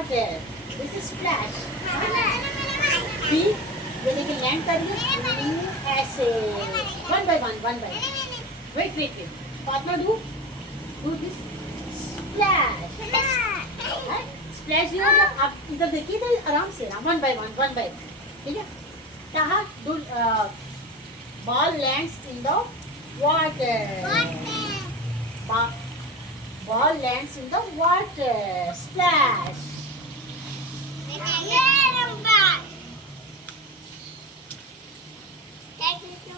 water. This is splash. B, ये लेके land करिए ऐसे one by one. Wait. Fatma, do this splash. Splash जो है आप इधर देखिए इधर आराम से one by one. ठीक है? Taha, do ball lands in the water. Ball lands in the water. Splash.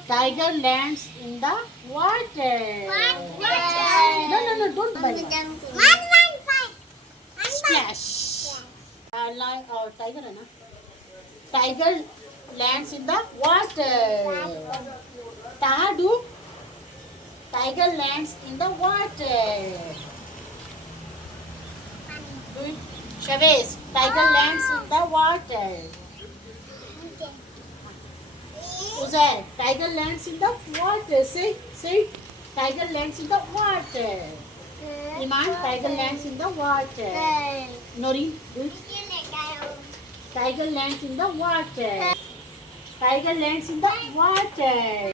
Tiger lands in the water. No, don't buy. Splash. Tiger है ना? Tiger lands in the water. Taha, do tiger lands in the water. Do it. Shavez, tiger lands in the water. Uzair, tiger lands in the water. Say, tiger lands in the water. Iman, tiger lands in the water. Noreen, do it. Tiger lands in the water. Tiger lands in the water.